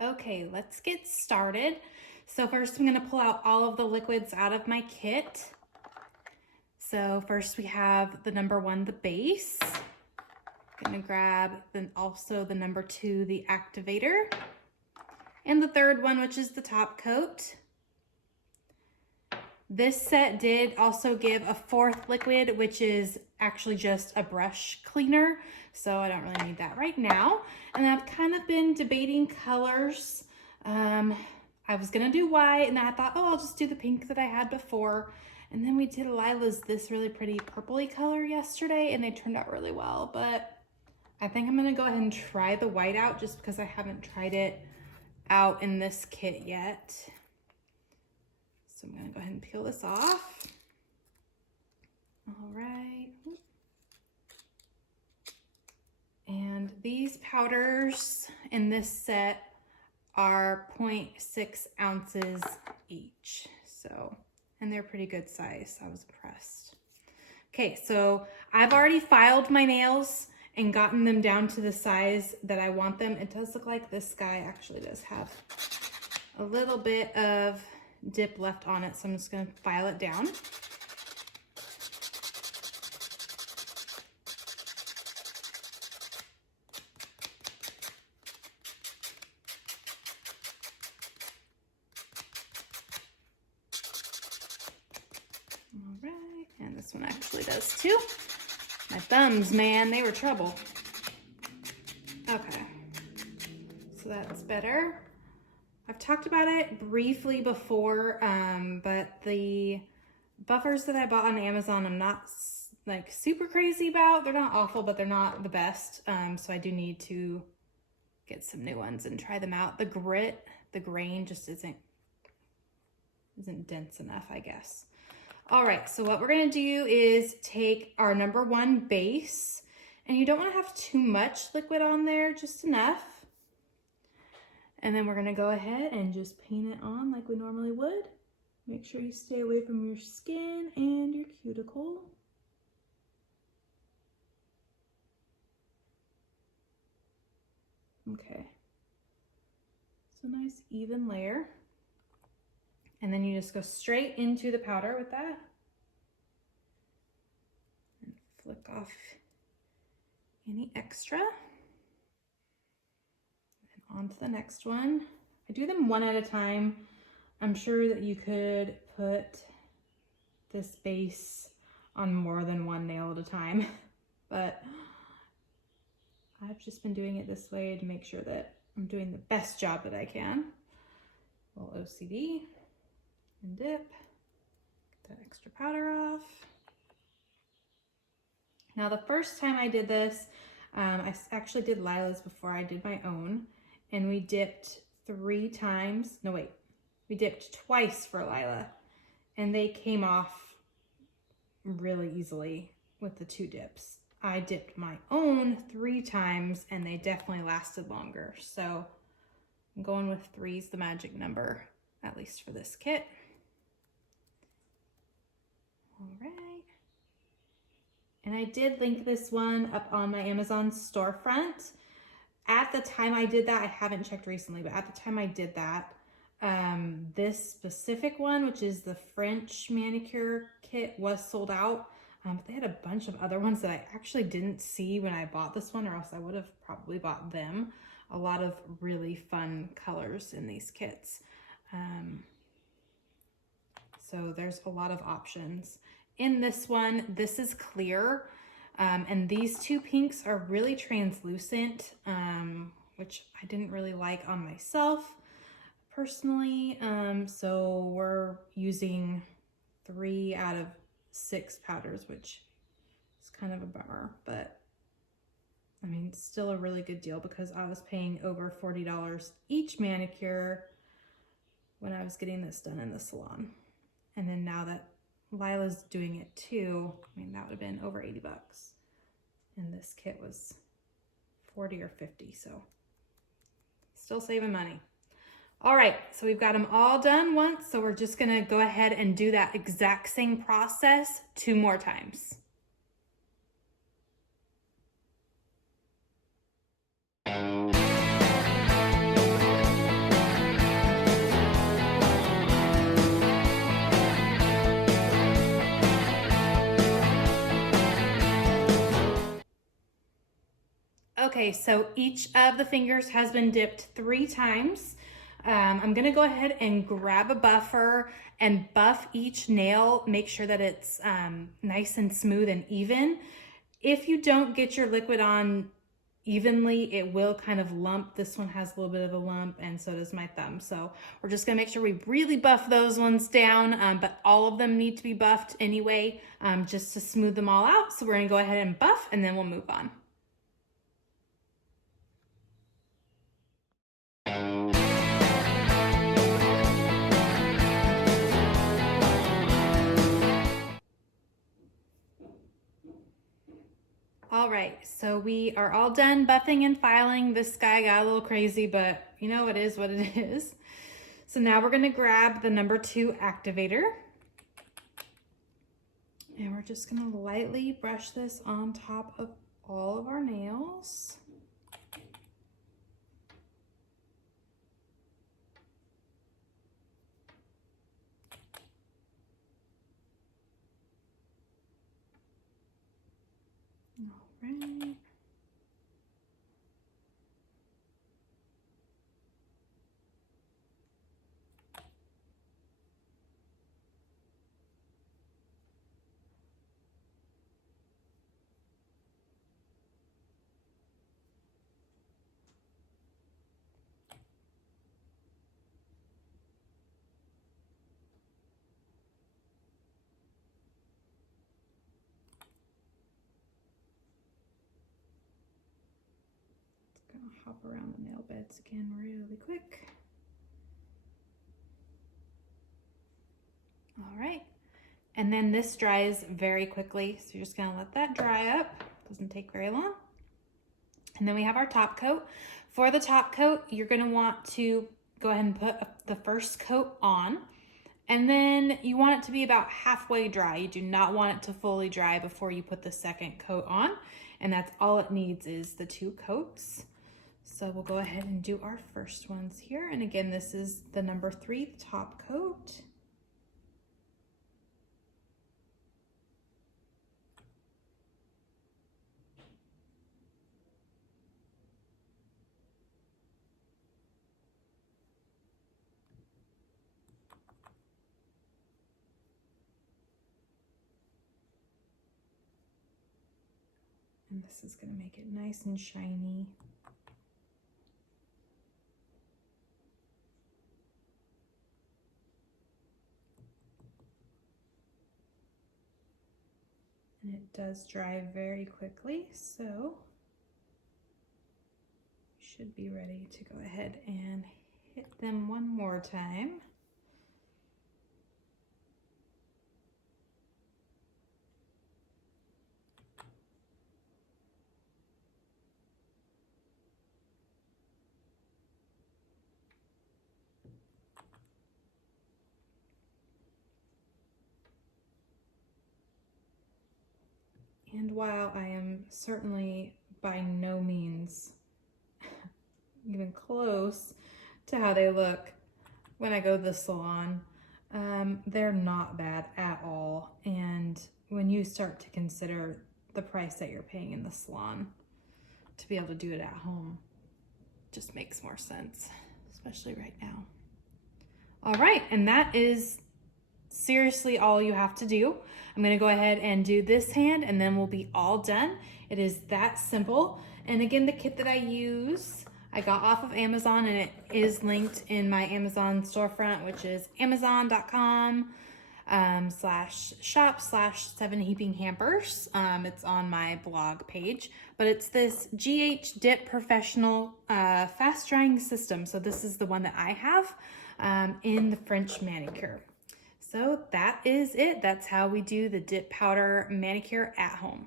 Okay, let's get started. So first I'm gonna pull out all of the liquids out of my kit. So first we have the number 1, the base. I'm gonna grab then also the number 2, the activator. And the third one, which is the top coat. This set did also give a 4th liquid, which is actually just a brush cleaner. So I don't really need that right now. And I've kind of been debating colors. I was gonna do white and then I thought, oh, I'll just do the pink that I had before. And then we did Lila's this really pretty purpley color yesterday and they turned out really well. But I think I'm gonna go ahead and try the white out just because I haven't tried it out in this kit yet. So I'm gonna go ahead and peel this off. All right. And these powders in this set are 0.6 ounces each. So, and they're pretty good size. I was impressed. Okay, so I've already filed my nails and gotten them down to the size that I want them. It does look like this guy actually does have a little bit of dip left on it, so I'm just going to file it down. All right, and this one actually does too. My thumbs, man, they were trouble. Okay, so that's better. I've talked about it briefly before, but the buffers that I bought on Amazon, I'm not like super crazy about. They're not awful, but they're not the best. So I do need to get some new ones and try them out. The grain just isn't dense enough, I guess. All right, so what we're gonna do is take our number 1 base, and you don't wanna have too much liquid on there, just enough. And then we're gonna go ahead and just paint it on like we normally would. Make sure you stay away from your skin and your cuticle. Okay. So nice even layer. And then you just go straight into the powder with that. And flick off any extra. On to the next one. I do them one at a time. I'm sure that you could put this base on more than one nail at a time, but I've just been doing it this way to make sure that I'm doing the best job that I can. A little OCD and dip. Get that extra powder off. Now the first time I did this, I actually did Lila's before I did my own. And we dipped 3 times. No, wait. We dipped twice for Lila. And they came off really easily with the 2 dips. I dipped my own 3 times and they definitely lasted longer. So I'm going with 3 is the magic number, at least for this kit. All right. And I did link this one up on my Amazon storefront. At the time I did that, I haven't checked recently, but at the time I did that, this specific one, which is the French manicure kit, was sold out. But they had a bunch of other ones that I actually didn't see when I bought this one, or else I would have probably bought them. A lot of really fun colors in these kits. So there's a lot of options. In this one, this is clear. And these 2 pinks are really translucent, which I didn't really like on myself personally. So we're using 3 out of 6 powders, which is kind of a bummer, but I mean, still a really good deal because I was paying over $40 each manicure when I was getting this done in the salon. And then now that Lila's doing it too, I mean, that would have been over 80 bucks. And this kit was 40 or 50, so still saving money. All right, so we've got them all done once, so we're just gonna go ahead and do that exact same process 2 more times. Okay, so each of the fingers has been dipped 3 times. I'm gonna go ahead and grab a buffer and buff each nail. Make sure that it's nice and smooth and even. If you don't get your liquid on evenly, it will kind of lump. This one has a little bit of a lump, and so does my thumb. So we're just gonna make sure we really buff those ones down, but all of them need to be buffed anyway, just to smooth them all out. So we're gonna go ahead and buff, and then we'll move on. All right, so we are all done buffing and filing. This guy got a little crazy, but you know, it is what it is. So now we're gonna grab the number 2 activator. And we're just gonna lightly brush this on top of all of our nails. All right. Gonna hop around the nail beds again really quick. All right, and then this dries very quickly, so you're just gonna let that dry up. Doesn't take very long. And then we have our top coat. For the top coat, you're gonna want to go ahead and put the first coat on, and then you want it to be about halfway dry. You do not want it to fully dry before you put the second coat on, and that's all it needs is the 2 coats. So we'll go ahead and do our first ones here. And again, this is the number 3, the top coat. And this is going to make it nice and shiny. And it does dry very quickly, so you should be ready to go ahead and hit them one more time. And while I am certainly by no means even close to how they look when I go to the salon, they're not bad at all. And when you start to consider the price that you're paying in the salon, to be able to do it at home just makes more sense, especially right now. All right, and that is seriously all you have to do. I'm gonna go ahead and do this hand and then we'll be all done. It is that simple. And again, the kit that I use, I got off of Amazon, and it is linked in my Amazon storefront, which is amazon.com /shop/7 heaping hampers. It's on my blog page, but it's this GH Dip Professional fast drying system. So this is the one that I have in the French manicure. So that is it. That's how we do the dip powder manicure at home.